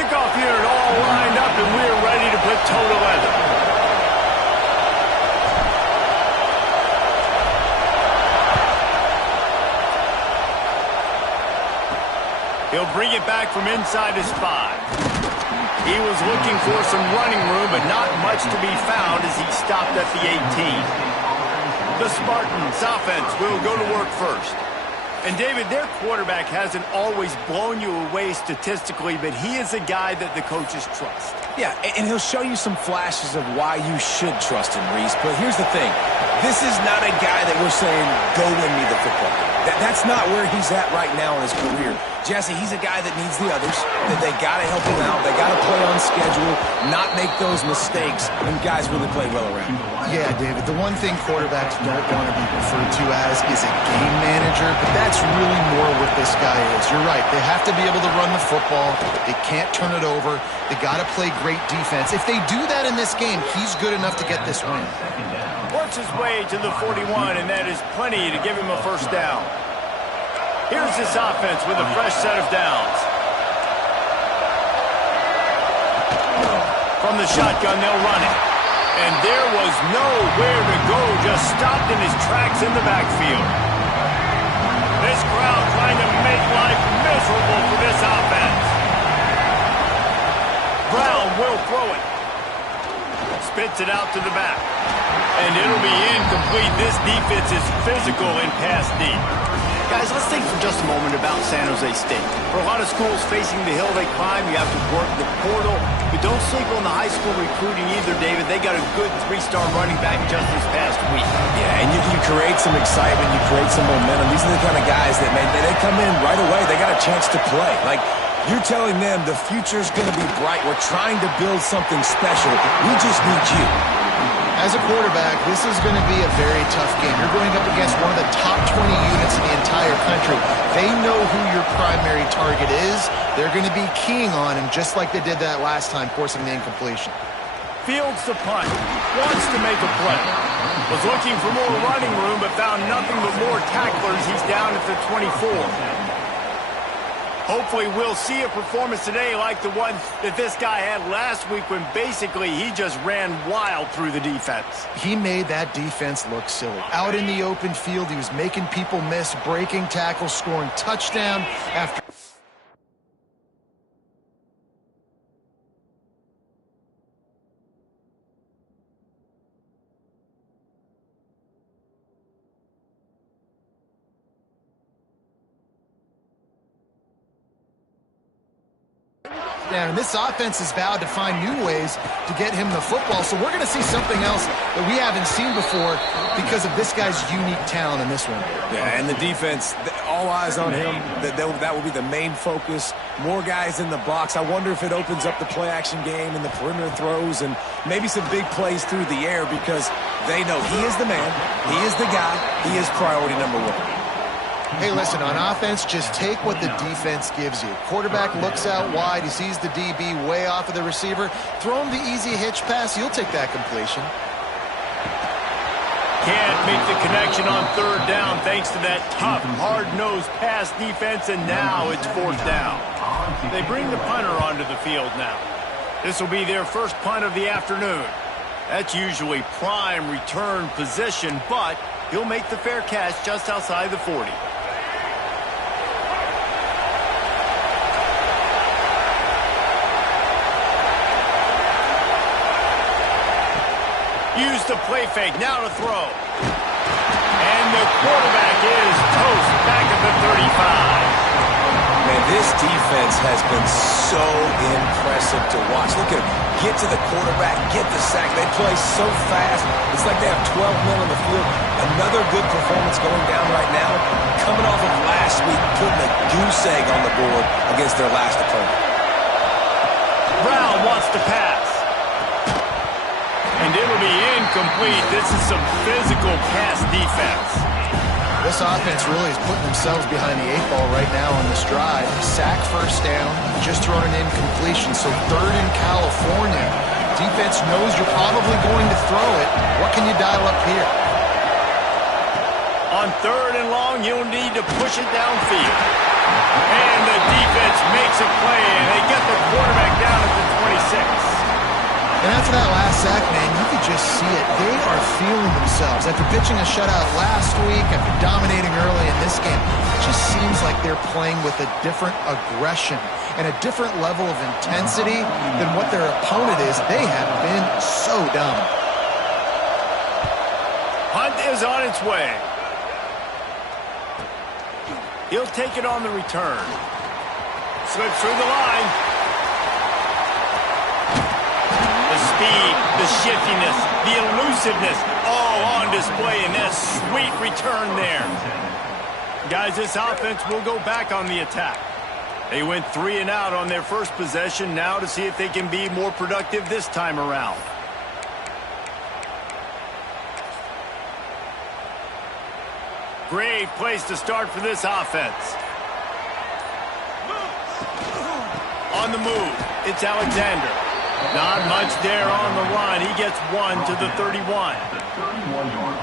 Kickoff unit all lined up, and we're ready to put toe to leather. He'll bring it back from inside his 5. He was looking for some running room, but not much to be found as he stopped at the 18. The Spartans offense will go to work first. And, David, their quarterback hasn't always blown you away statistically, but he is a guy that the coaches trust. Yeah, and he'll show you some flashes of why you should trust him, Reese. But here's the thing. This is not a guy that we're saying, go win me the football game. That's not where he's at right now in his career. Jesse, he's a guy that needs the others. That they got to help him out. They got to play on schedule, not make those mistakes, and guys really play well around him. Yeah, David, the one thing quarterbacks don't want to be referred to as is a game manager, but that's really more what this guy is. You're right. They have to be able to run the football. They can't turn it over. They got to play great defense. If they do that in this game, he's good enough to get this win. Works his way to the 41, and that is plenty to give him a first down. Here's this offense with a fresh set of downs. From the shotgun, they'll run it. And there was nowhere to go, just stopped in his tracks in the backfield. This crowd trying to make life miserable for this offense. Brown will throw it. Spits it out to the back. And it'll be incomplete. This defense is physical in pass deep. Guys, let's think for just a moment about San Jose State. For a lot of schools facing the hill they climb, you have to work the portal. But don't sleep on the high school recruiting either, David. They got a good 3-star running back just this past week. Yeah, and you create some excitement. You create some momentum. These are the kind of guys that, man, they come in right away. They got a chance to play. Like, you're telling them the future's going to be bright. We're trying to build something special. We just need you. As a quarterback, this is going to be a very tough game. You're going up against one of the top 20 units in the entire country. They know who your primary target is. They're going to be keying on him just like they did that last time, forcing the incompletion. Fields the punt. Wants to make a play. Was looking for more running room, but found nothing but more tacklers. He's down at the 24. Hopefully we'll see a performance today like the one that this guy had last week when basically he just ran wild through the defense. He made that defense look silly. Out in the open field, he was making people miss, breaking tackles, scoring touchdown after... And this offense is vowed to find new ways to get him the football. So we're going to see something else that we haven't seen before because of this guy's unique talent in this one. Yeah, and the defense, all eyes on him. That will be the main focus. More guys in the box. I wonder if it opens up the play-action game and the perimeter throws and maybe some big plays through the air because they know he is the man, he is the guy, he is priority number 1. Hey, listen, on offense, just take what the defense gives you. Quarterback looks out wide. He sees the DB way off of the receiver. Throw him the easy hitch pass. You'll take that completion. Can't make the connection on 3rd down thanks to that tough, hard-nosed pass defense, and now it's 4th down. They bring the punter onto the field now. This will be their first punt of the afternoon. That's usually prime return position, but he'll make the fair catch just outside the 40. Use the play fake, now to throw. And the quarterback is toast back at the 35. Man, this defense has been so impressive to watch. Look at him. Get to the quarterback, get the sack. They play so fast. It's like they have 12 men on the field. Another good performance going down right now. Coming off of last week, putting a goose egg on the board against their last opponent. Brown wants to pass. And it'll be incomplete. This is some physical pass defense. This offense really is putting themselves behind the 8 ball right now on this drive. Sack, first down, just thrown an incompletion. So 3rd in California. Defense knows you're probably going to throw it. What can you dial up here? On 3rd and long, you'll need to push it downfield. And the defense makes a play, and they get the quarterback down at the 26. And after that last sack, man, you could just see it. They are feeling themselves. After pitching a shutout last week, after dominating early in this game, it just seems like they're playing with a different aggression and a different level of intensity than what their opponent is. They have been so dumb. Hunt is on its way. He'll take it on the return. Slips through the line. The speed, the shiftiness, the elusiveness, all on display in that sweet return there. Guys, this offense will go back on the attack. They went 3 and out on their first possession, now to see if they can be more productive this time around. Great place to start for this offense. On the move, it's Alexander. Not much there on the run. He gets 1 to the 31.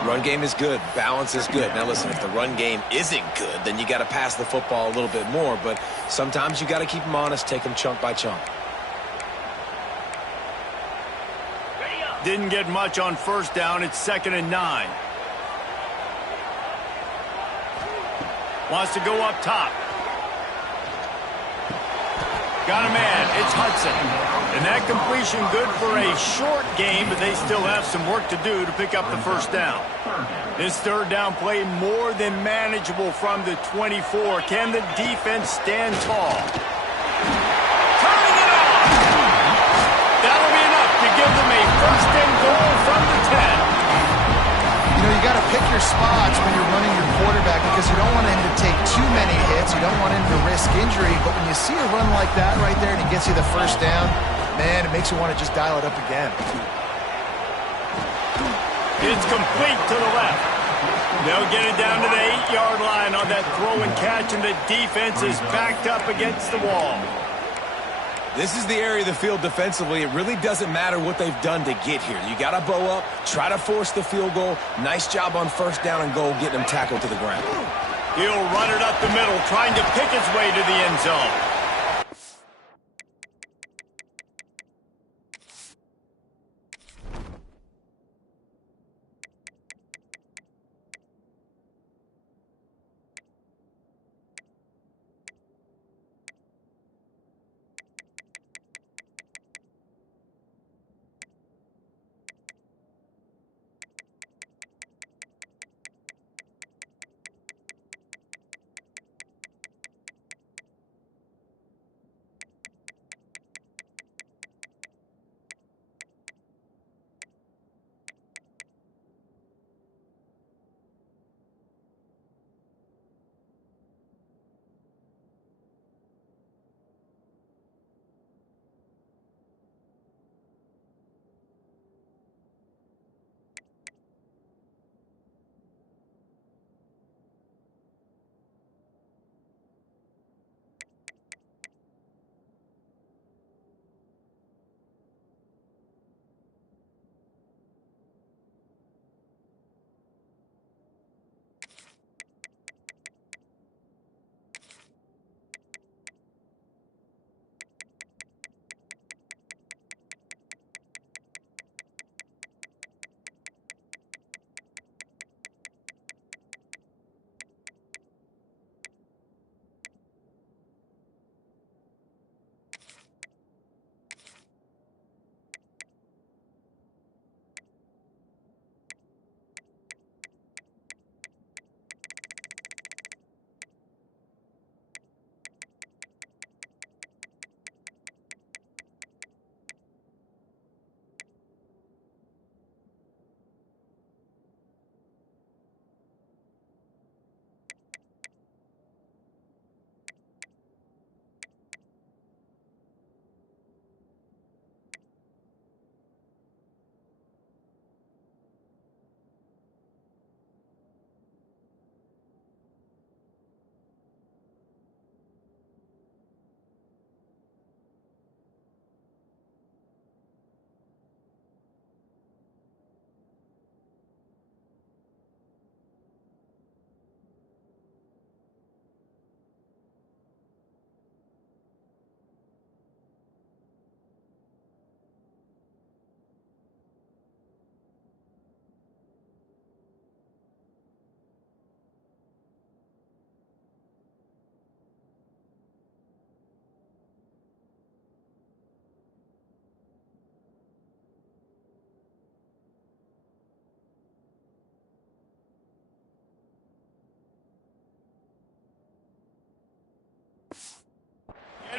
Run game is good. Balance is good. Now listen, if the run game isn't good, then you got to pass the football a little bit more. But sometimes you got to keep them honest, take them chunk by chunk. Didn't get much on 1st down. It's 2nd and 9. Wants to go up top. Got a man. It's Hudson. And that completion good for a short game, but they still have some work to do to pick up the 1st down. This 3rd down play more than manageable from the 24. Can the defense stand tall? Turning it on! That'll be enough to give them a 1st and goal from the 10. You know, you got to pick your spots when you're running your quarterback because you don't want him to take too many hits. You don't want him to risk injury. But when you see a run like that right there and he gets you the 1st down, man, it makes you want to just dial it up again. It's complete to the left. They'll get it down to the 8-yard line on that throw and catch, and the defense is backed up against the wall. This is the area of the field defensively. It really doesn't matter what they've done to get here. You got to bow up, try to force the field goal. Nice job on 1st down and goal, getting them tackled to the ground. He'll run it up the middle, trying to pick his way to the end zone.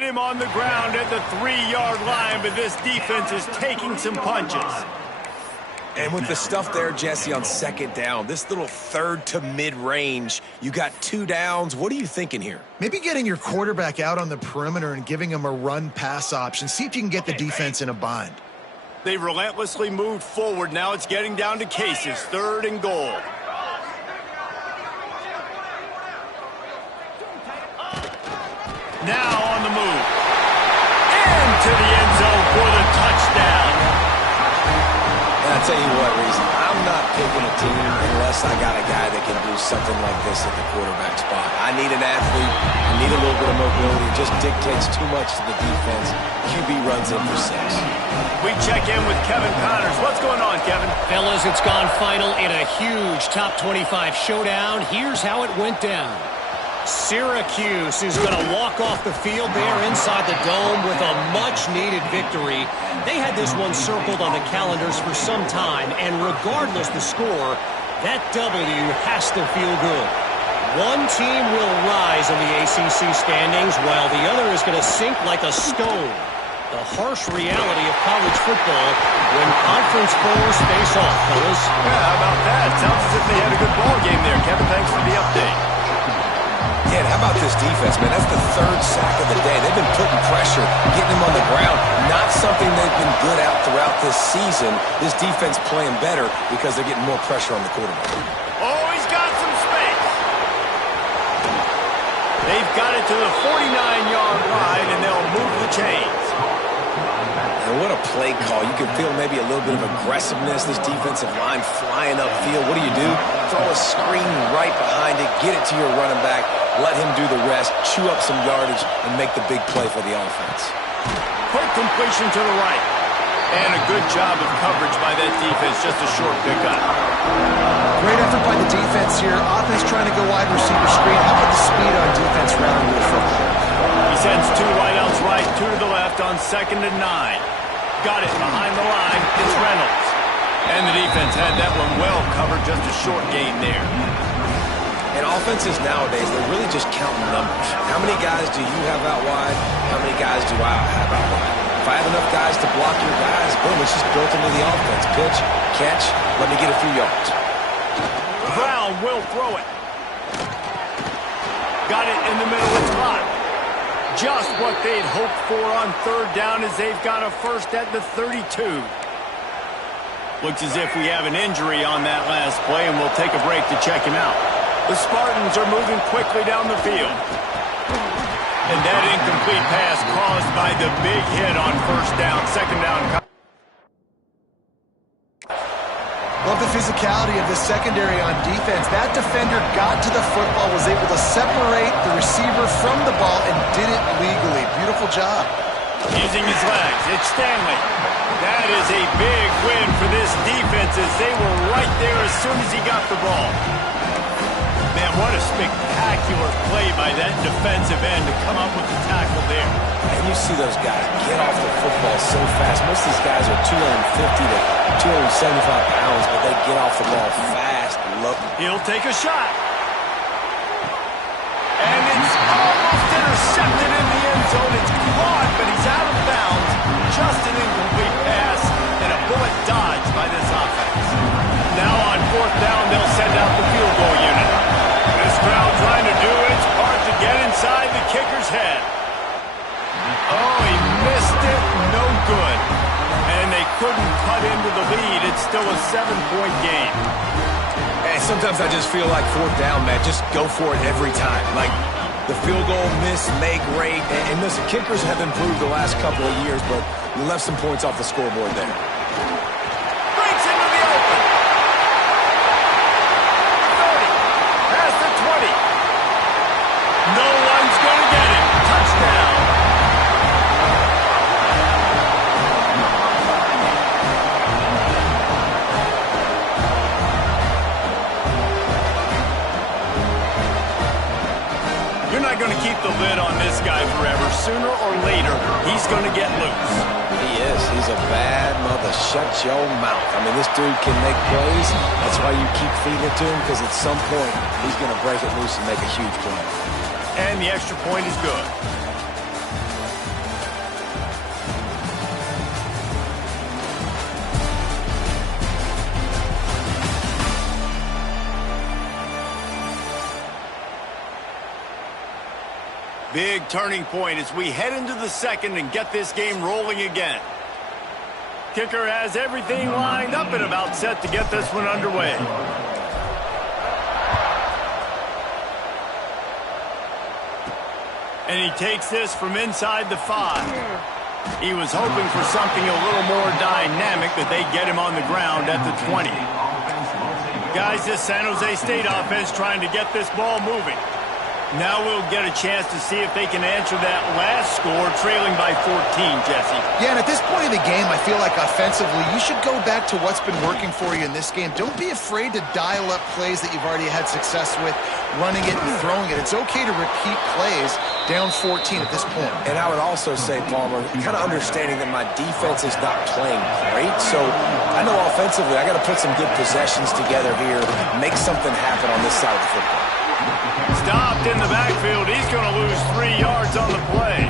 him on the ground at the 3-yard line, but this defense is taking some punches. And with the stuff there, Jesse, on second down, this little third to mid-range, you got 2 downs. What are you thinking here? Maybe getting your quarterback out on the perimeter and giving him a run-pass option. See if you can get the defense in a bind. They relentlessly moved forward. Now it's getting down to cases. 3rd and goal. Now on the move. Into the end zone for the touchdown. I'll tell you what, Reese, I'm not picking a team unless I got a guy that can do something like this at the quarterback spot. I need an athlete. I need a little bit of mobility. It just dictates too much to the defense. QB runs in for 6. We check in with Kevin Connors. What's going on, Kevin? Fellas, it's gone final in a huge top 25 showdown. Here's how it went down. Syracuse is going to walk off the field there inside the dome with a much-needed victory. They had this one circled on the calendars for some time, and regardless the score, that W has to feel good. One team will rise in the ACC standings, while the other is going to sink like a stone. The harsh reality of college football when conference foes face off, fellas. Yeah, how about that? Sounds as if they had a good ball game there. Kevin, thanks for the update. Yeah, how about this defense, man? That's the 3rd sack of the day. They've been putting pressure, getting him on the ground. Not something they've been good at throughout this season. This defense playing better because they're getting more pressure on the quarterback. Oh, he's got some space. They've got it to the 49-yard line, and they'll move the chains. And what a play call. You can feel maybe a little bit of aggressiveness. This defensive line flying upfield. What do? Throw a screen right behind it. Get it to your running back. Let him do the rest. Chew up some yardage and make the big play for the offense. Quick completion to the right. And a good job of coverage by that defense. Just a short pickup. Great effort by the defense here. Offense trying to go wide receiver screen. How about the speed on defense rounding the football? He sends 2 wideouts right, 2 to the left on 2nd and 9. Got it behind the line. It's Reynolds. And the defense had that one well covered. Just a short gain there. And offenses nowadays, they're really just counting numbers. How many guys do you have out wide? How many guys do I have out wide? If I have enough guys to block your guys, boom, it's just built into the offense. Pitch, catch, let me get a few yards. Brown will throw it. Got it in the middle. It's blocked. Just what they'd hoped for on 3rd down as they've got a first at the 32. Looks as if we have an injury on that last play, and we'll take a break to check him out. The Spartans are moving quickly down the field. And that incomplete pass caused by the big hit on 1st down, 2nd down. Love the physicality of the secondary on defense. That defender got to the football, was able to separate the receiver from the ball, and did it legally. Beautiful job. Using his legs, it's Stanley. That is a big win for this defense as they were right there as soon as he got the ball. Man, what a spectacular play by that defensive end to come up with the tackle there. And you see those guys get off the football so fast. Most of these guys are 250 to 275 pounds, but they get off the ball fast. He'll take a shot. And it's almost intercepted in the end zone. It's caught, but he's out of bounds. Just an incomplete pass, and a bullet dodged by this offense. Now on 4th down, they'll send out the field goal unit. This crowd trying to do its part to get inside the kicker's head. Oh, he missed it. No good. And they couldn't cut into the lead. It's still a 7-point game. And sometimes I just feel like 4th down, man. Just go for it every time. Like the field goal miss, make great. And listen, kickers have improved the last couple of years, but you left some points off the scoreboard there. Breaks into the open. 30. Past the 20. No one's going to get it. Touchdown. You're not going to keep the lid on this guy forever. Sooner or later, he's going to get loose. He is. He's a bad mother. Shut your mouth. I mean, this dude can make plays. That's why you keep feeding it to him, because at some point, he's going to break it loose and make a huge play. And the extra point is good. Big turning point as we head into the second and get this game rolling again. Kicker has everything lined up and about set to get this one underway. And he takes this from inside the 5. He was hoping for something a little more dynamic, but they get him on the ground at the 20. Guys, this San Jose State offense trying to get this ball moving. Now we'll get a chance to see if they can answer that last score, trailing by 14, Jesse. Yeah, and at this point in the game, I feel like offensively, you should go back to what's been working for you in this game. Don't be afraid to dial up plays that you've already had success with, running it and throwing it. It's okay to repeat plays down 14 at this point. And I would also say, Palmer, kind of understanding that my defense is not playing great, so I know offensively I got to put some good possessions together here, make something happen on this side of the football. Stopped in the backfield. He's going to lose 3 yards on the play.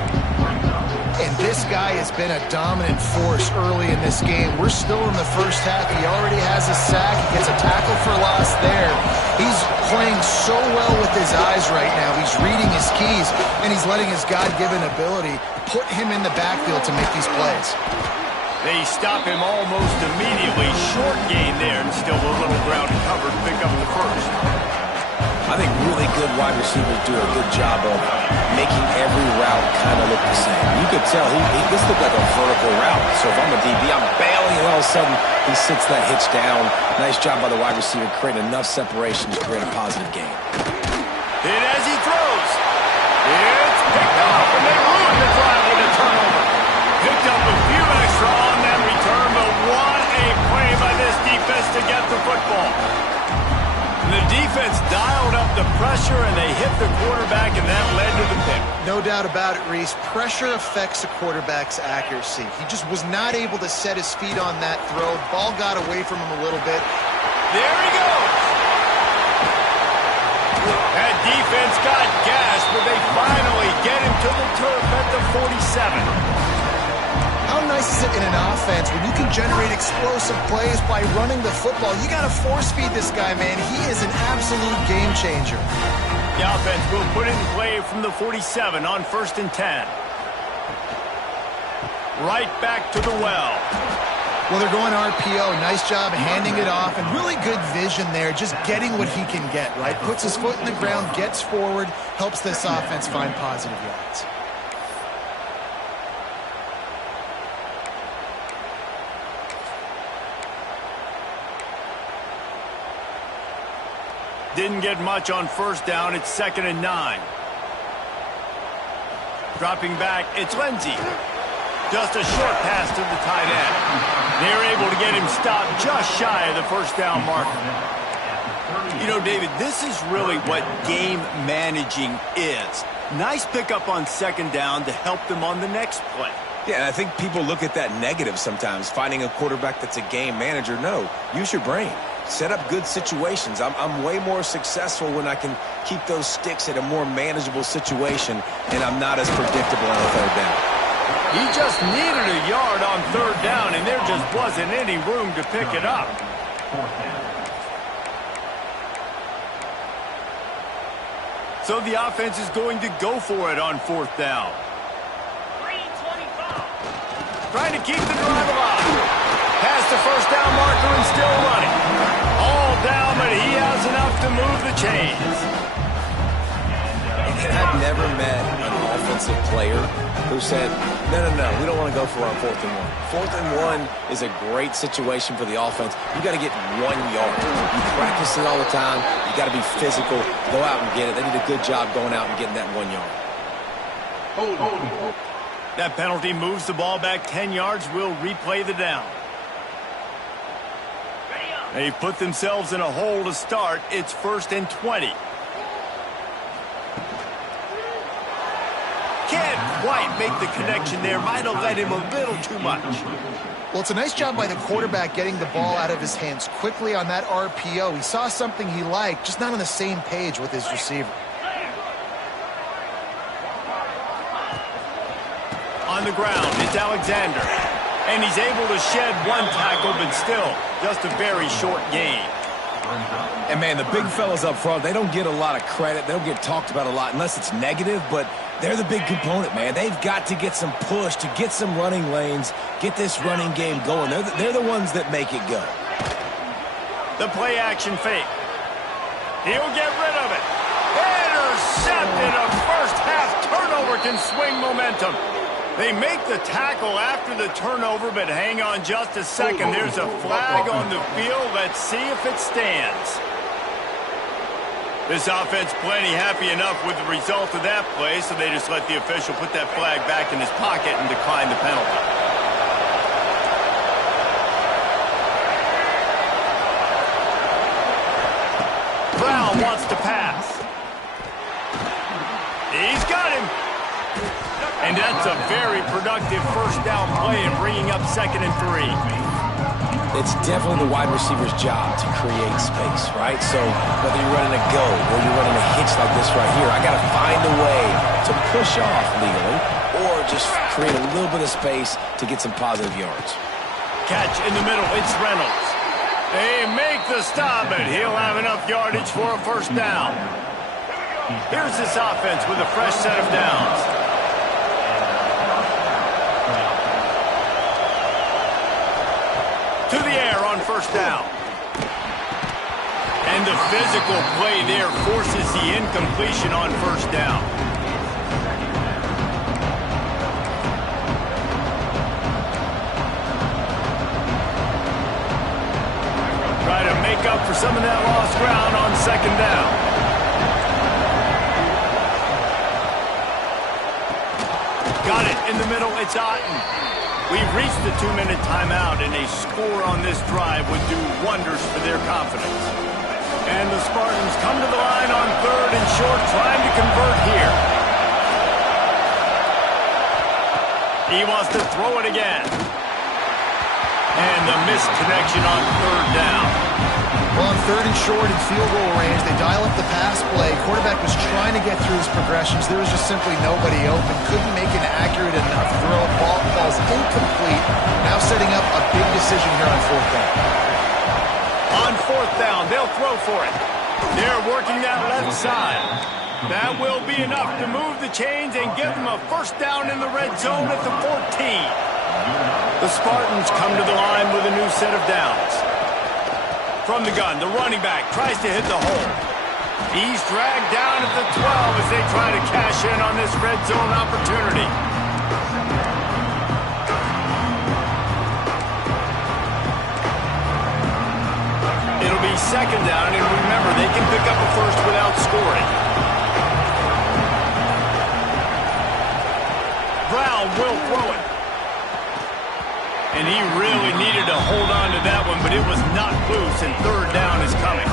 And this guy has been a dominant force early in this game. We're still in the first half. He already has a sack. He gets a tackle for loss there. He's playing so well with his eyes right now. He's reading his keys, and he's letting his God-given ability put him in the backfield to make these plays. They stop him almost immediately. Short gain there, and still a little ground covered. Pick up the first. I think really good wide receivers do a good job of making every route kind of look the same. You could tell this looked like a vertical route. So if I'm a DB, I'm bailing, and all of a sudden he sits that hitch down. Nice job by the wide receiver, creating enough separation to create a positive gain. Hit as he throws. It's picked off, and they ruin the drive with a turnover. Picked up a few extra on that return, but what a play by this defense to get the football. The defense dialed up the pressure, and they hit the quarterback, and that led to the pick. No doubt about it, Reese. Pressure affects a quarterback's accuracy. He just was not able to set his feet on that throw. Ball got away from him a little bit. There he goes. That defense got gashed, but they finally get him to the turf at the 47. How nice is it in an offense when you can generate explosive plays by running the football? You got to force feed this guy, man. He is an absolute game changer. The offense will put it in play from the 47 on 1st and 10. Right back to the well. Well, they're going RPO. Nice job handing it off, and really good vision there, just getting what he can get, right? Puts his foot in the ground, gets forward, helps this offense find positive yards. Didn't get much on 1st down. It's 2nd and 9. Dropping back, it's Lindsey. Just a short pass to the tight end. They're able to get him stopped just shy of the 1st down marker. You know, David, this is really what game managing is. Nice pickup on 2nd down to help them on the next play. Yeah, and I think people look at that negative sometimes, finding a quarterback that's a game manager. No, use your brain. Set up good situations. I'm way more successful when I can keep those sticks at a more manageable situation, and I'm not as predictable on the 3rd down. He just needed a yard on 3rd down, and there just wasn't any room to pick it up. So the offense is going to go for it on 4th down. Trying to keep the drive alive. Past the 1st down marker and still running. All down, but he has enough to move the chains. And I've never met an offensive player who said, no, we don't want to go for our 4th and 1. 4th and 1 is a great situation for the offense. You got to get 1 yard. You practice it all the time. You got to be physical. Go out and get it. They did a good job going out and getting that 1 yard. That penalty moves the ball back 10 yards. We'll replay the down. They put themselves in a hole to start. It's 1st and 20. Can't quite make the connection there. Might have led him a little too much. Well, it's a nice job by the quarterback getting the ball out of his hands quickly on that RPO. He saw something he liked, just not on the same page with his receiver. On the ground, it's Alexander. And he's able to shed 1 tackle, but still just a very short gain. And, man, the big fellas up front, they don't get a lot of credit. They don't get talked about a lot unless it's negative, but They're the big component, man. They've got to get some push, to get some running lanes, get this running game going. They're the ones that make it go. The play action fake. He'll get rid of it. Intercepted. A first half turnover can swing momentum. They make the tackle after the turnover, but hang on just a second. There's a flag on the field. Let's see if it stands. This offense plenty happy enough with the result of that play, so they just let the official put that flag back in his pocket and decline the penalty. Brown wants to pass. He's got him. And that's a very productive first down play in bringing up 2nd and 3. It's definitely the wide receiver's job to create space, right? So whether you're running a go or you're running a hitch like this right here, I got to find a way to push off legally or just create a little bit of space to get some positive yards. Catch in the middle. It's Reynolds. They make the stop, but he'll have enough yardage for a first down. Here's this offense with a fresh set of downs. To the air on first down. And the physical play there forces the incompletion on first down. Try to make up for some of that lost ground on 2nd down. Got it in the middle. It's Otten. We've reached the 2-minute timeout, and a score on this drive would do wonders for their confidence. And the Spartans come to the line on 3rd and short, trying to convert here. He wants to throw it again. And the missed connection on 3rd down. Well, on 3rd and short in field goal range, they dial up the pass play. Quarterback was trying to get through his progressions. There was just simply nobody open. Couldn't make an accurate enough throw. Ball falls incomplete. Now setting up a big decision here on 4th down. On 4th down, they'll throw for it. They're working that left side. That will be enough to move the chains and give them a first down in the red zone at the 14. The Spartans come to the line with a new set of downs. From the gun, the running back tries to hit the hole. He's dragged down at the 12 as they try to cash in on this red zone opportunity. It'll be 2nd down, and remember, they can pick up a first without scoring. Brown will throw it. And he really needed to hold on to that one, but it was not loose, and 3rd down is coming.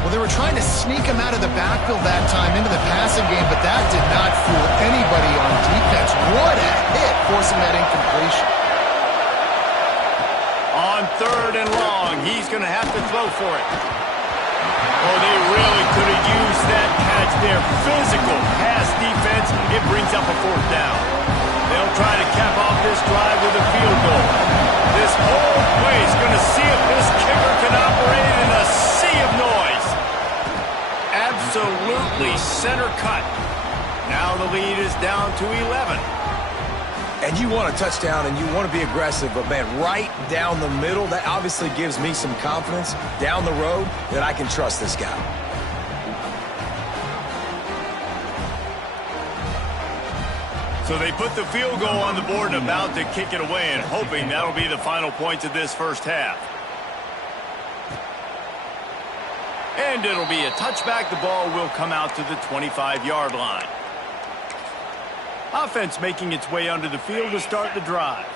Well, they were trying to sneak him out of the backfield that time into the passing game, but that did not fool anybody on defense. What a hit, forcing that incompletion. On 3rd and long, he's going to have to throw for it. Oh, they really could have used that catch there. Physical pass defense. It brings up a 4th down. They'll try to cap off this drive with a field goal. This whole place going to see if this kicker can operate in a sea of noise. Absolutely center cut. Now the lead is down to 11. And you want a touchdown and you want to be aggressive, but man, right down the middle, that obviously gives me some confidence down the road that I can trust this guy. So they put the field goal on the board and about to kick it away, and hoping that'll be the final points of this first half. And it'll be a touchback. The ball will come out to the 25-yard line. Offense making its way onto the field to start the drive.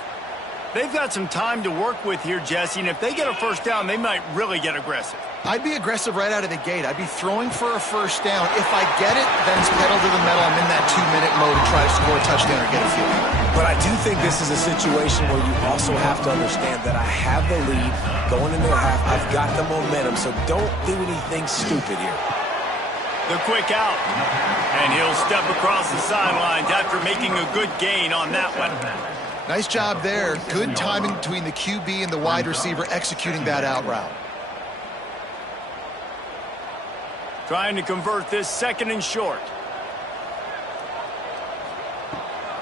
They've got some time to work with here, Jesse, and if they get a first down, they might really get aggressive. I'd be aggressive right out of the gate. I'd be throwing for a first down. If I get it, then it's pedal to the metal. I'm in that 2-minute mode to try to score a touchdown or get a field goal. But I do think this is a situation where you also have to understand that I have the lead going into the half. I've got the momentum, so don't do anything stupid here. The quick out. And he'll step across the sidelines after making a good gain on that one. Nice job there. Good timing between the QB and the wide receiver executing that out route. Trying to convert this 2nd and short.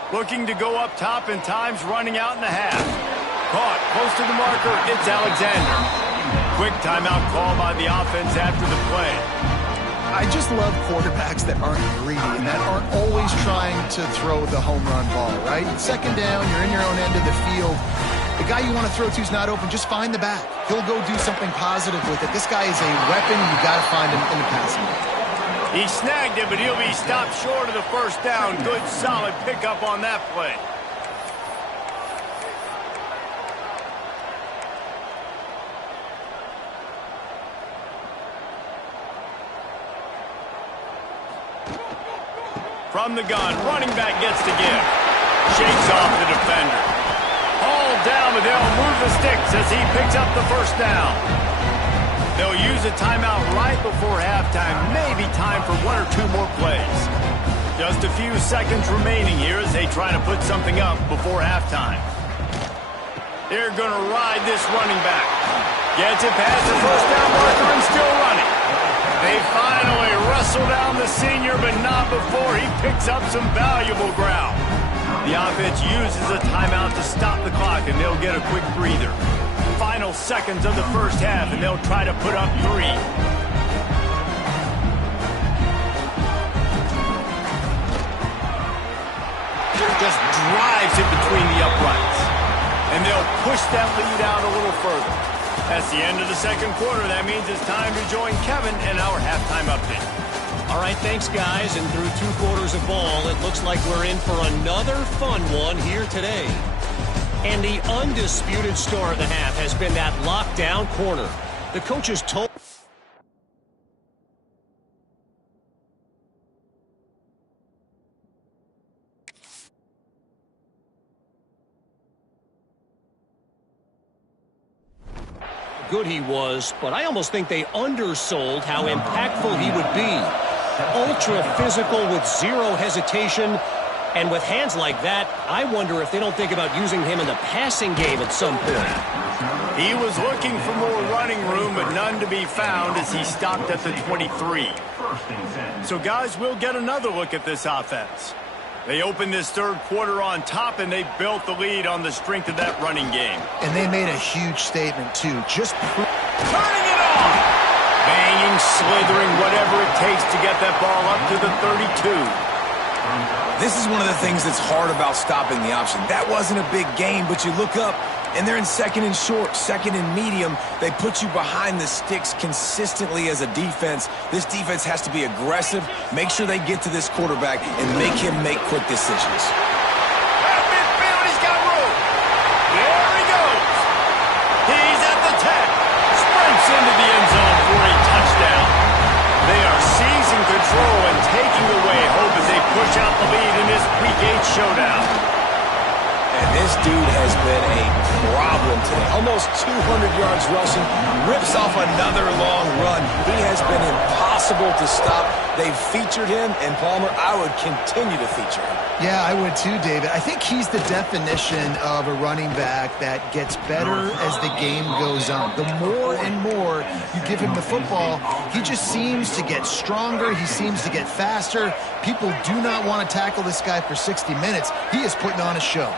Looking to go up top, and time's running out in the half. Caught close to the marker. It's Alexander. Quick timeout call by the offense after the play. I just love quarterbacks that aren't greedy and that aren't always trying to throw the home run ball, right? Second down, you're in your own end of the field. The guy you want to throw to is not open. Just find the back. He'll go do something positive with it. This guy is a weapon. You got to find him in the passing game. He snagged it, but he'll be stopped short of the first down. Good, solid pickup on that play. From the gun, running back gets to give. Shakes off the defender. Hauled down, but they'll move the sticks as he picks up the first down. They'll use a timeout right before halftime. Maybe time for one or two more plays. Just a few seconds remaining here as they try to put something up before halftime. They're going to ride this running back. Gets it past the first down marker and still running. They finally wrestle down the senior, but not before he picks up some valuable ground. The offense uses a timeout to stop the clock, and they'll get a quick breather. Final seconds of the first half, and they'll try to put up 3. Just drives it between the uprights. And they'll push that lead out a little further. That's the end of the second quarter. That means it's time to join Kevin in our halftime update. All right, thanks, guys. And through 2 quarters of ball, it looks like we're in for another fun one here today. And the undisputed star of the half has been that lockdown corner. The coaches told... good he was, but I almost think they undersold how impactful he would be. Ultra physical with zero hesitation. And with hands like that, I wonder if they don't think about using him in the passing game at some point. He was looking for more running room, but none to be found as he stopped at the 23. So, guys, we'll get another look at this offense. They opened this third quarter on top, and they built the lead on the strength of that running game. And they made a huge statement, too. Just turning it on! Banging, slithering, whatever it takes to get that ball up to the 32. This is one of the things that's hard about stopping the option. That wasn't a big gain, but you look up, and they're in second and short, second and medium. They put you behind the sticks consistently as a defense. This defense has to be aggressive, make sure they get to this quarterback, and make him make quick decisions. At midfield, he's got room. There he goes. He's at the 10. Sprints into the end zone for a touchdown. They are seizing control and taking away hope as they push out the lead in this Week 8 showdown. And this dude has been a problem today. Almost 200 yards rushing, rips off another long run. He has been impossible to stop. They've featured him, and Palmer, I would continue to feature him. Yeah, I would too, David. I think he's the definition of a running back that gets better as the game goes on. The more and more you give him the football, he just seems to get stronger. He seems to get faster. People do not want to tackle this guy for 60 minutes. He is putting on a show.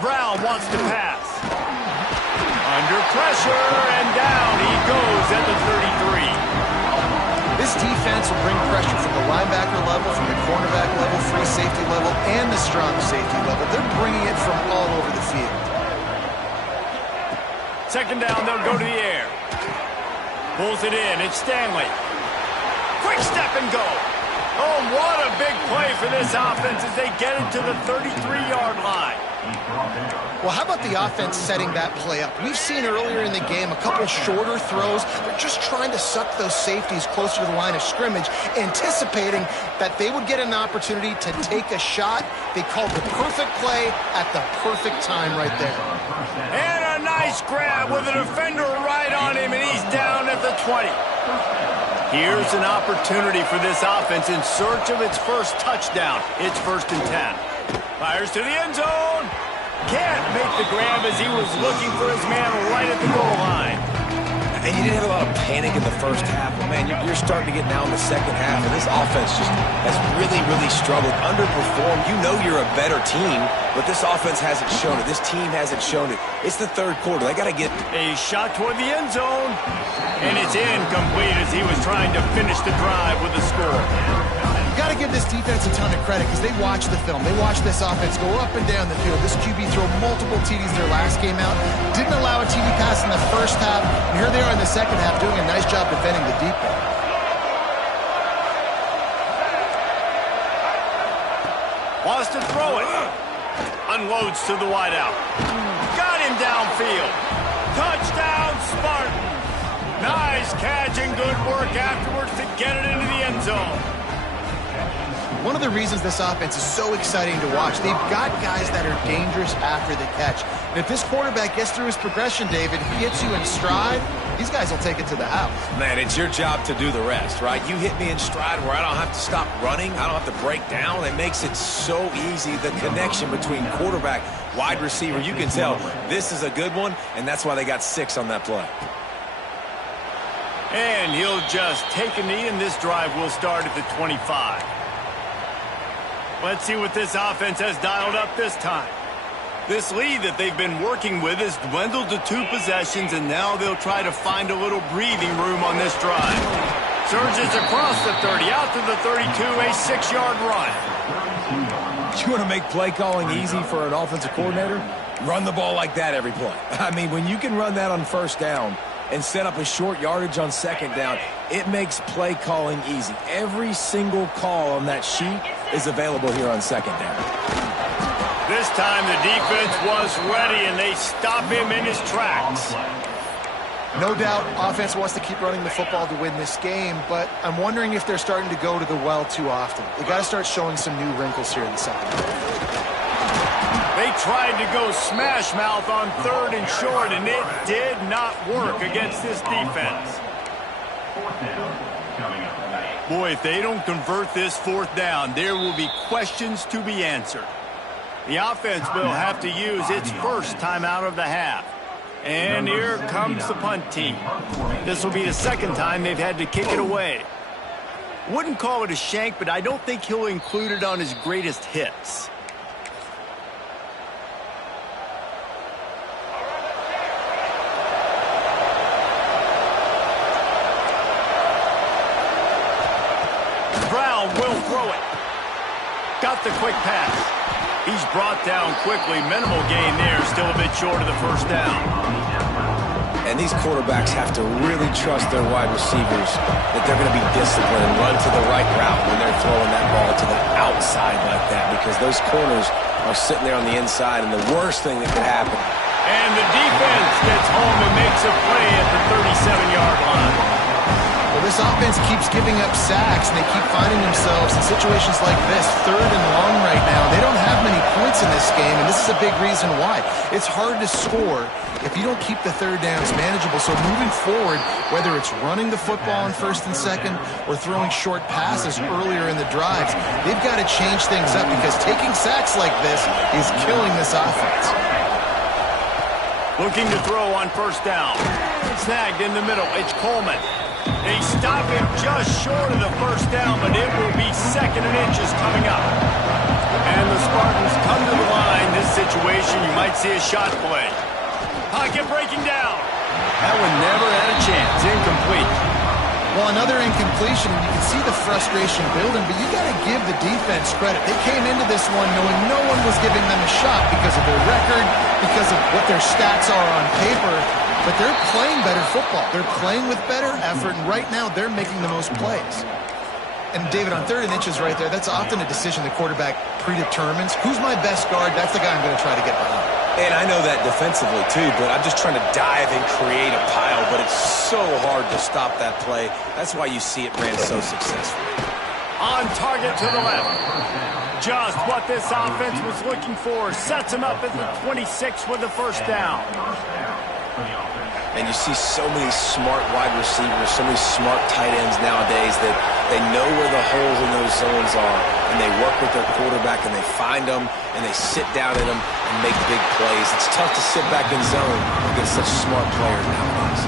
Brown wants to pass. Under pressure, and down he goes at the 33. This defense will bring pressure from the linebacker level, from the cornerback level, free safety level, and the strong safety level. They're bringing it from all over the field. Second down, they'll go to the air. Pulls it in, it's Stanley. Quick step and go. Oh, what a big play for this offense as they get it to the 33-yard line. Well, how about the offense setting that play up? We've seen earlier in the game a couple shorter throws. They're just trying to suck those safeties closer to the line of scrimmage, anticipating that they would get an opportunity to take a shot. They called the perfect play at the perfect time right there. And a nice grab with a defender right on him, and he's down at the 20. Here's an opportunity for this offense in search of its first touchdown. It's 1st and 10. Fires to the end zone. Can't make the grab as he was looking for his man right at the goal line. And you didn't have a lot of panic in the first half, but man, you're starting to get now in the second half, and this offense just has really struggled, underperformed. You know you're a better team, but this offense hasn't shown it. This team hasn't shown it. It's the third quarter. They got to get a shot toward the end zone, and it's incomplete as he was trying to finish the drive with a score. You got to give this defense a ton of credit because they watch the film. They watch this offense go up and down the field. This QB throw multiple TDs their last game out. Didn't allow a TD pass in the first half. And here they are in the second half doing a nice job defending the deep ball. Wants to throw it. Unloads to the wideout. Got him downfield. Touchdown, Spartans. Nice catch and good work afterwards to get it into the end zone. One of the reasons this offense is so exciting to watch, they've got guys that are dangerous after the catch. And if this quarterback gets through his progression, David, he hits you in stride, these guys will take it to the house. Man, it's your job to do the rest, right? You hit me in stride where I don't have to stop running. I don't have to break down. It makes it so easy, the connection between quarterback, wide receiver. You can tell this is a good one, and that's why they got 6 on that play. And he'll just take a knee, and this drive will start at the 25. Let's see what this offense has dialed up this time. This lead that they've been working with has dwindled to 2 possessions, and now they'll try to find a little breathing room on this drive. Surges across the 30, out to the 32, a 6-yard run. You want to make play calling easy for an offensive coordinator? Run the ball like that every play. I mean, when you can run that on first down and set up a short yardage on second down, it makes play calling easy. Every single call on that sheet is available here on second down. This time the defense was ready, and they stop him in his tracks. No doubt offense wants to keep running the football to win this game, but I'm wondering if they're starting to go to the well too often. They got to start showing some new wrinkles here in the second half. They tried to go smash mouth on 3rd and short, and it did not work against this defense. Boy, if they don't convert this 4th down, there will be questions to be answered. The offense will have to use its first timeout of the half. And here comes the punt team. This will be the 2nd time they've had to kick it away. Wouldn't call it a shank, but I don't think he'll include it on his greatest hits. Brown will throw it. Got the quick pass. He's brought down quickly. Minimal gain there. Still a bit short of the 1st down. And these quarterbacks have to really trust their wide receivers that they're going to be disciplined and run to the right route when they're throwing that ball to the outside like that, because those corners are sitting there on the inside, and the worst thing that could happen. And the defense gets home and makes a play at the 37-yard line. Well, this offense keeps giving up sacks, and they keep finding themselves in situations like this, 3rd and long right now. They don't have many points in this game, and this is a big reason why. It's hard to score if you don't keep the 3rd downs manageable. So moving forward, whether it's running the football on 1st and 2nd or throwing short passes earlier in the drives, they've got to change things up, because taking sacks like this is killing this offense. Looking to throw on 1st down. Snagged in the middle. It's Coleman. They stop him just short of the 1st down, but it will be 2nd and inches coming up. And the Spartans come to the line. This situation, you might see a shot play. Pocket breaking down. That one never had a chance. Incomplete. Well, another incompletion, and you can see the frustration building, but you got to give the defense credit. They came into this one knowing no one was giving them a shot because of their record, because of what their stats are on paper, but they're playing better football. They're playing with better effort, and right now they're making the most plays. And, David, on 3rd and inches right there, that's often a decision the quarterback predetermines. Who's my best guard? That's the guy I'm going to try to get behind. And I know that defensively, too, but I'm just trying to dive and create a pile, but it's so hard to stop that play. That's why you see it ran so successfully. On target to the left. Just what this offense was looking for. Sets him up at the 26 with the 1st down. And you see so many smart wide receivers, so many smart tight ends nowadays that they know where the holes in those zones are, and they work with their quarterback, and they find them, and they sit down in them and make big plays. It's tough to sit back in zone against such smart players nowadays.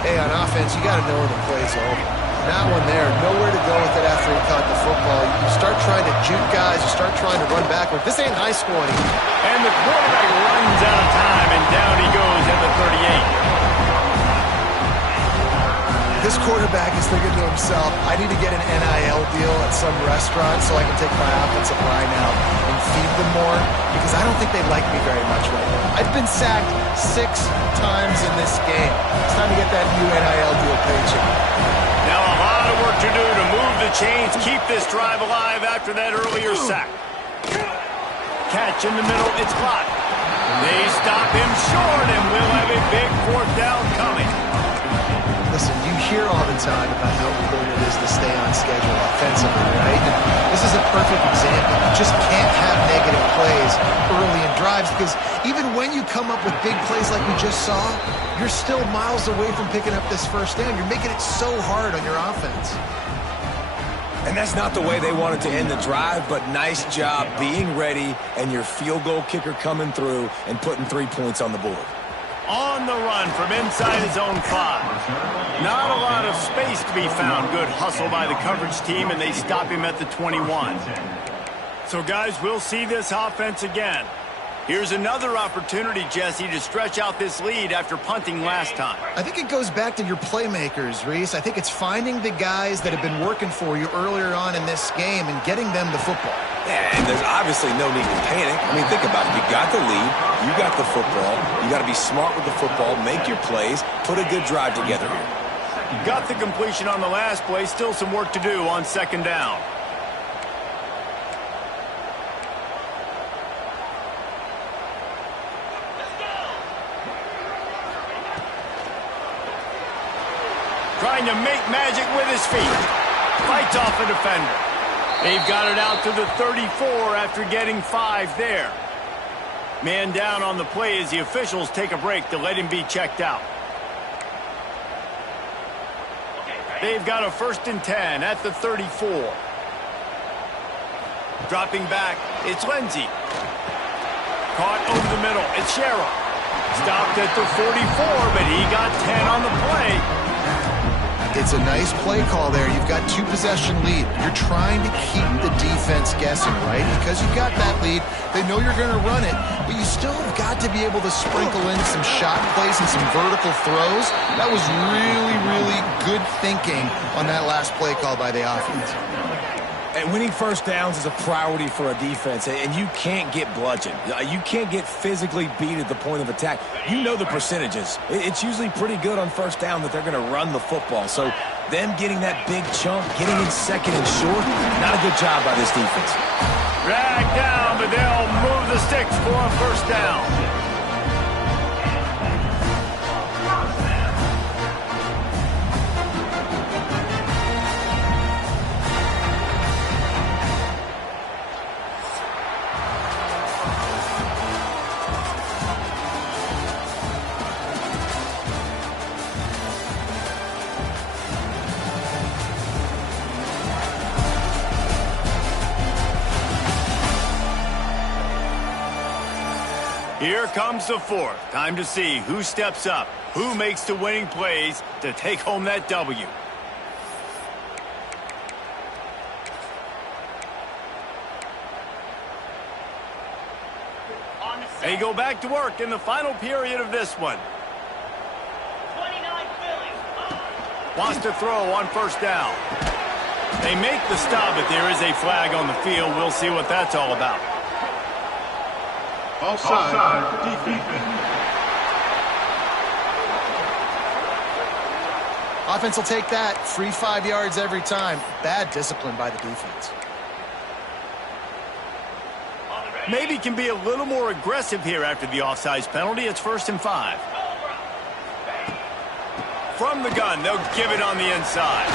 Hey, on offense, you got to know when the play's over. That one there, nowhere to go with it after he caught the football. You start trying to juke guys. You start trying to run backward. This ain't high school anymore. And the quarterback runs out of time, and down he goes at the 38. This quarterback is thinking to himself, I need to get an NIL deal at some restaurant so I can take my offensive line out and feed them more, because I don't think they like me very much right now. I've been sacked 6 times in this game. It's time to get that new NIL deal paycheck. Now a lot of work to do to move the chains, keep this drive alive after that earlier sack. Catch in the middle, it's blocked. They stop him short, and we'll have a big 4th down coming. Listen, you hear all the time about how important it is to stay on schedule offensively, right? And this is a perfect example. You just can't have negative plays early in drives, because even when you come up with big plays like we just saw, you're still miles away from picking up this 1st down. You're making it so hard on your offense. And that's not the way they wanted to end the drive, but nice job being ready and your field goal kicker coming through and putting 3 points on the board. On the run from inside his own 5. Not a lot of space to be found. Good hustle by the coverage team, and they stop him at the 21. So, guys, we'll see this offense again. Here's another opportunity, Jesse, to stretch out this lead after punting last time. I think it goes back to your playmakers, Reese. I think it's finding the guys that have been working for you earlier on in this game and getting them the football. Yeah, and there's obviously no need to panic. I mean, think about it. You got the lead. You got the football. You got to be smart with the football, make your plays, put a good drive together here. Got the completion on the last play. Still some work to do on 2nd down. Trying to make magic with his feet. Fights off a defender. They've got it out to the 34 after getting 5 there. Man down on the play as the officials take a break to let him be checked out. They've got a 1st and 10 at the 34. Dropping back, it's Lindsey. Caught over the middle, it's Sherrill. Stopped at the 44, but he got 10 on the play. It's a nice play call there. You've got 2-possession lead. You're trying to keep the defense guessing, right? Because you've got that lead. They know you're going to run it, but you still have got to be able to sprinkle in some shot plays and some vertical throws. That was really, really good thinking on that last play call by the offense. And winning 1st downs is a priority for a defense, and you can't get bludgeoned. You can't get physically beat at the point of attack. You know the percentages. It's usually pretty good on 1st down that they're going to run the football. So them getting that big chunk, getting in 2nd and short, not a good job by this defense. Drag down, but they'll move the sticks for a 1st down. Here comes the 4th. Time to see who steps up, who makes the winning plays to take home that W. They go back to work in the final period of this one. 29 Philly. Wants to throw on 1st down. They make the stop, but there is a flag on the field. We'll see what that's all about. Offside, defense. Offense will take that. Free 5 yards every time. Bad discipline by the defense. Maybe can be a little more aggressive here after the offsides penalty. It's 1st and 5. From the gun, they'll give it on the inside.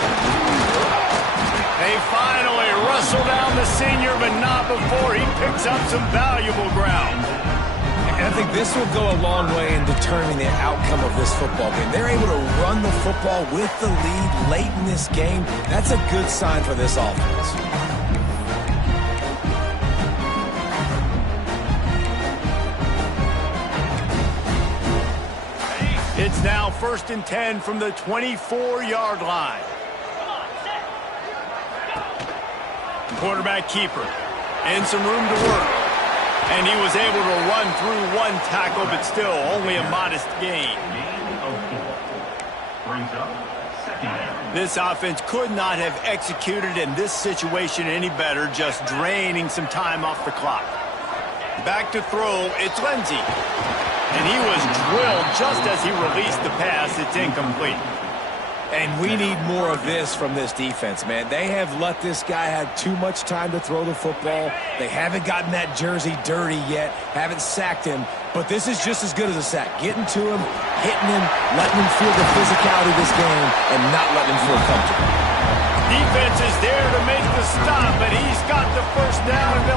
They finally wrestle down the senior, but not before he picks up some valuable ground. And I think this will go a long way in determining the outcome of this football game. They're able to run the football with the lead late in this game. That's a good sign for this offense. It's now 1st and 10 from the 24-yard line. Quarterback keeper. And some room to work. And he was able to run through one tackle, but still only a modest gain. This offense could not have executed in this situation any better, just draining some time off the clock. Back to throw, it's Lindsey. And he was drilled just as he released the pass. It's incomplete. And we need more of this from this defense, man. They have let this guy have too much time to throw the football. They haven't gotten that jersey dirty yet, haven't sacked him. But this is just as good as a sack. Getting to him, hitting him, letting him feel the physicality of this game, and not letting him feel comfortable. Defense is there to make the stop, but he's got the first down.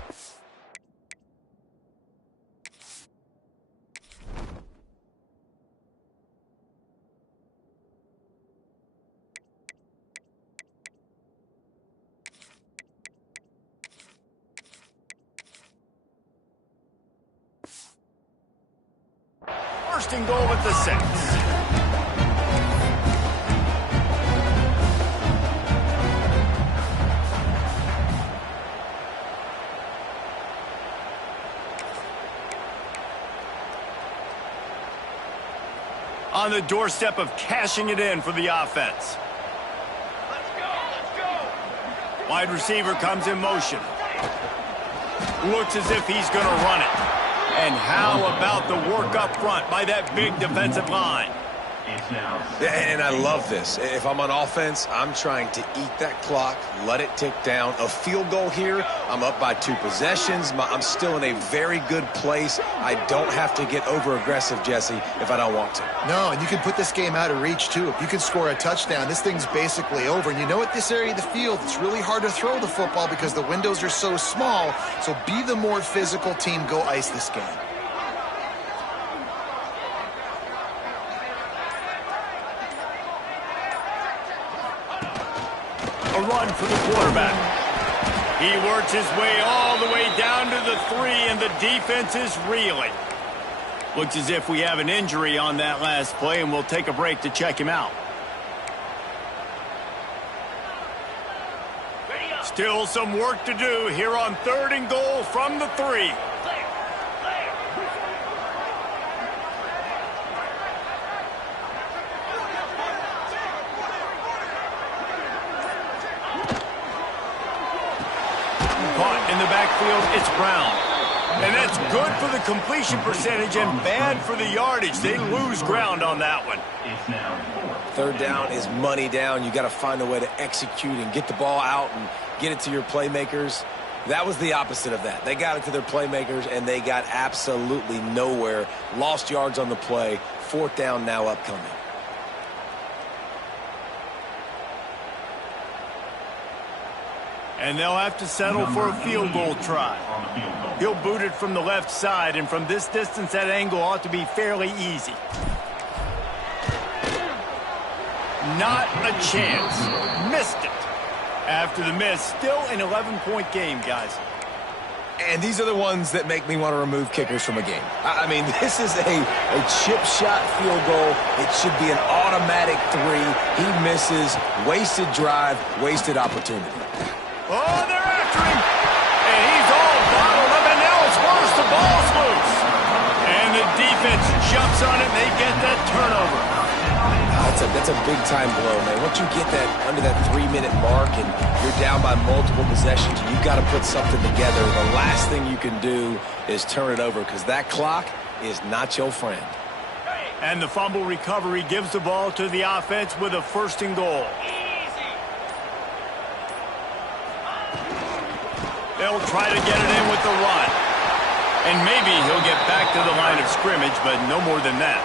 First and goal at the 6. On the doorstep of cashing it in for the offense. Let's go. Wide receiver comes in motion. Looks as if he's going to run it. And how about the work up front by that big defensive line? And I love this. If I'm on offense, I'm trying to eat that clock, let it tick down. A field goal here, I'm up by 2 possessions. I'm still in a very good place. I don't have to get over-aggressive, Jesse, if I don't want to. No, and you can put this game out of reach, too. If you can score a touchdown, this thing's basically over. And you know, at this area of the field, it's really hard to throw the football because the windows are so small. So be the more physical team. Go ice this game. A run for the quarterback. He works his way all the way down to the 3, and the defense is reeling. Looks as if we have an injury on that last play, and we'll take a break to check him out. Still some work to do here on 3rd and goal from the 3. Caught in the backfield, it's Brown. And that's good for the completion percentage and bad for the yardage. They lose ground on that one. 3rd down is money down. You got to find a way to execute and get the ball out and get it to your playmakers. That was the opposite of that. They got it to their playmakers, and they got absolutely nowhere. Lost yards on the play. 4th down now upcoming. And they'll have to settle for a field goal try. He'll boot it from the left side, and from this distance, that angle ought to be fairly easy. Not a chance. Missed it. After the miss, still an 11-point game, guys. And these are the ones that make me want to remove kickers from a game. I mean, this is a chip shot field goal. It should be an automatic 3. He misses. Wasted drive, wasted opportunity. Oh, they're after him. And he's all bottled up, and now it's worse. The ball's loose. And the defense jumps on it, and they get that turnover. That's a big-time blow, man. Once you get that under that 3-minute mark and you're down by multiple possessions, you've got to put something together. The last thing you can do is turn it over because that clock is not your friend. And the fumble recovery gives the ball to the offense with a 1st and goal. They'll try to get it in with the run. And maybe he'll get back to the line of scrimmage, but no more than that.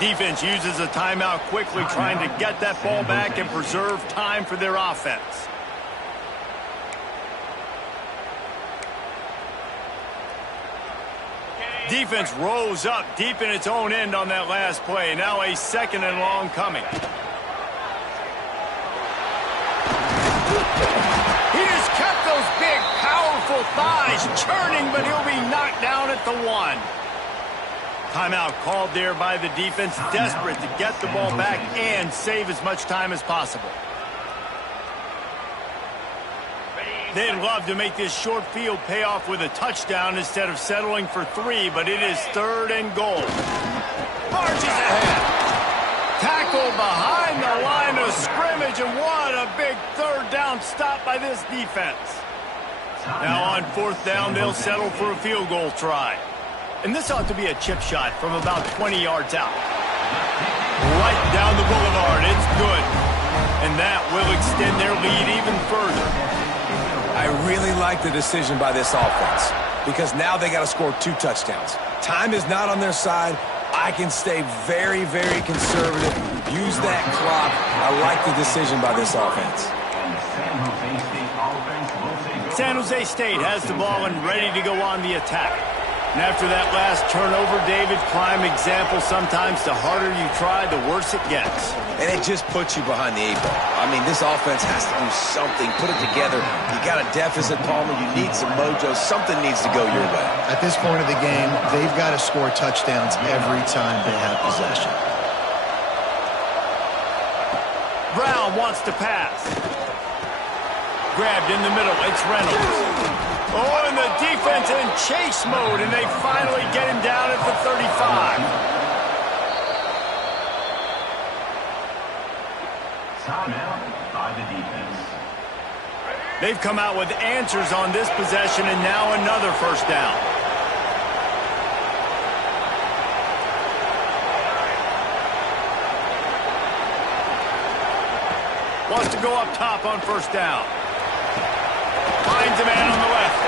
Defense uses a timeout quickly, trying to get that ball back and preserve time for their offense. Defense rose up deep in its own end on that last play. Now a 2nd and long coming. He just kept those big, powerful thighs churning, but he'll be knocked down at the 1. Timeout called there by the defense, desperate to get the ball back and save as much time as possible. They'd love to make this short field pay off with a touchdown instead of settling for 3, but it is 3rd and goal. Marches ahead. Tackled behind the line of scrimmage, and what a big 3rd down stop by this defense. Now on 4th down, they'll settle for a field goal try. And this ought to be a chip shot from about 20 yards out. Right down the boulevard, it's good. And that will extend their lead even further. I really like the decision by this offense because now they got to score 2 touchdowns. Time is not on their side. I can stay very, very conservative. Use that clock. I like the decision by this offense. San Jose State has the ball and ready to go on the attack. And after that last turnover, David, prime example, sometimes the harder you try, the worse it gets. And it just puts you behind the 8 ball. I mean, this offense has to do something. Put it together. You got a deficit, Palmer. You need some mojo. Something needs to go your way. At this point of the game, they've got to score touchdowns every time they have possession. Brown wants to pass. Grabbed in the middle. It's Reynolds. Oh, and the defense in chase mode, and they finally get him down at the 35. Timeout by the defense. They've come out with answers on this possession, and now another 1st down. Wants to go up top on 1st down. Finds a man on the left.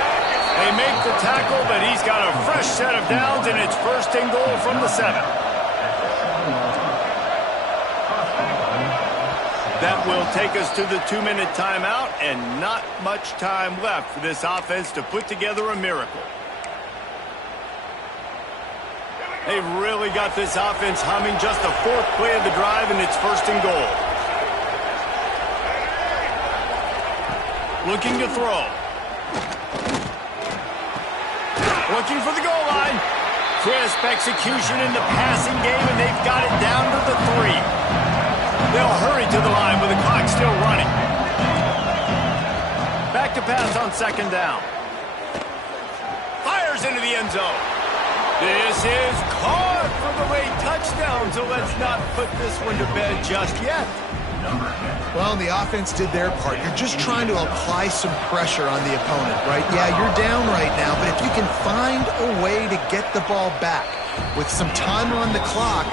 They make the tackle, but he's got a fresh set of downs, and it's 1st and goal from the 7. That will take us to the 2-minute timeout, and not much time left for this offense to put together a miracle. They've really got this offense humming. Just the 4th play of the drive, and it's 1st and goal. Looking to throw. Looking for the goal line. Crisp execution in the passing game, and they've got it down to the 3. They'll hurry to the line with the clock still running. Back to pass on 2nd down. Fires into the end zone. This is caught for the late touchdown, so let's not put this one to bed just yet. Well, the offense did their part. You're just trying to apply some pressure on the opponent, right? Yeah, you're down right now, but if you can find a way to get the ball back with some time on the clock,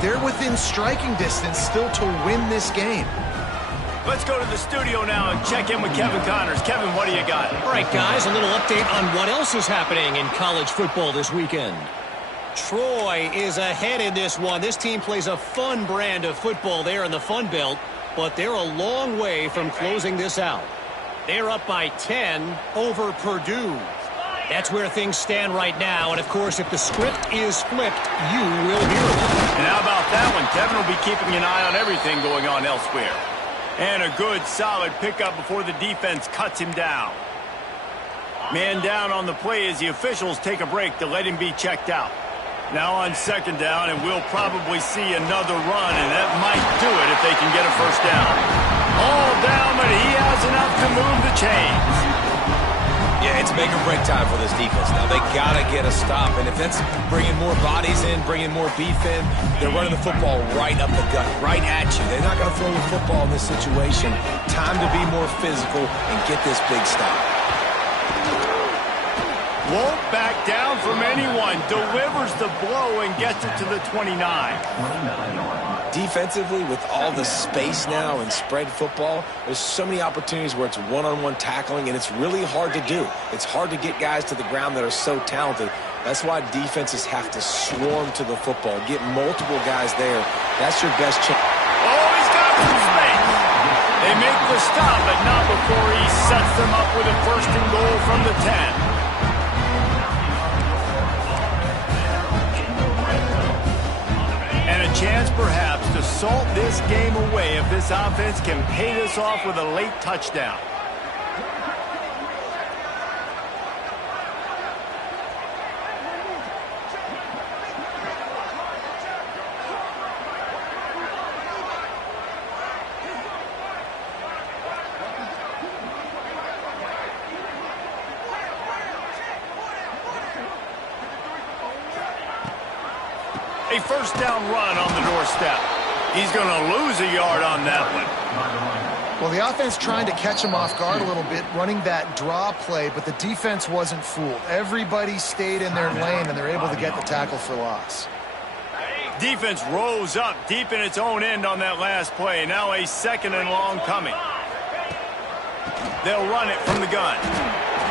they're within striking distance still to win this game. Let's go to the studio now and check in with Kevin Connors. Kevin, what do you got? All right, guys, a little update on what else is happening in college football this weekend. Troy is ahead in this one. This team plays a fun brand of football there in the Fun Belt, but they're a long way from closing this out. They're up by 10 over Purdue. That's where things stand right now, and of course, if the script is flipped, you will hear it. And how about that one? Kevin will be keeping an eye on everything going on elsewhere. And a good, solid pickup before the defense cuts him down. Man down on the play as the officials take a break to let him be checked out. Now on 2nd down, and we'll probably see another run, and that might do it if they can get a 1st down. All down, but he has enough to move the chains. Yeah, it's make or break time for this defense. Now, they got to get a stop, and if that's bringing more bodies in, bringing more beef in, they're running the football right up the gut, right at you. They're not going to throw the football in this situation. Time to be more physical and get this big stop. Won't back down from anyone. Delivers the blow and gets it to the 29. Defensively, with all the space now and spread football, there's so many opportunities where it's one-on-one tackling, and it's really hard to do. It's hard to get guys to the ground that are so talented. That's why defenses have to swarm to the football, get multiple guys there. That's your best chance. Oh, he's got some space. They make the stop, but not before he sets them up with a 1st and goal from the 10. Chance perhaps to salt this game away if this offense can pay this off with a late touchdown. A first down run on the doorstep. He's going to lose a yard on that one. Well, the offense trying to catch him off guard a little bit, running that draw play, but the defense wasn't fooled. Everybody stayed in their lane, and they're able to get the tackle for loss. Defense rose up deep in its own end on that last play. Now a second and long coming. They'll run it from the gun.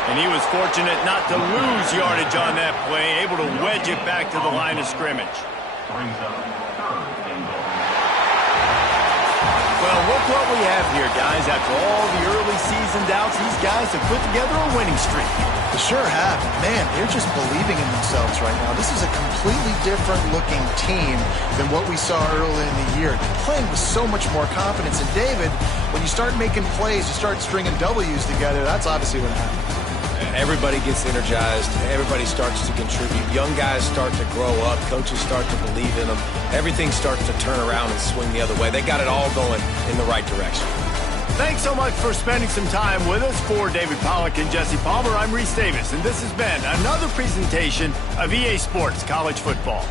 And he was fortunate not to lose yardage on that play, able to wedge it back to the line of scrimmage. Well, look what we have here, guys. After all the early season doubts, these guys have put together a winning streak. They sure have. Man, they're just believing in themselves right now. This is a completely different looking team than what we saw early in the year. They're playing with so much more confidence. And David, when you start making plays, you start stringing W's together, that's obviously what happens. Everybody gets energized. Everybody starts to contribute. Young guys start to grow up. Coaches start to believe in them. Everything starts to turn around and swing the other way. They got it all going in the right direction. Thanks so much for spending some time with us. For David Pollack and Jesse Palmer, I'm Reese Davis, and this has been another presentation of EA Sports College Football.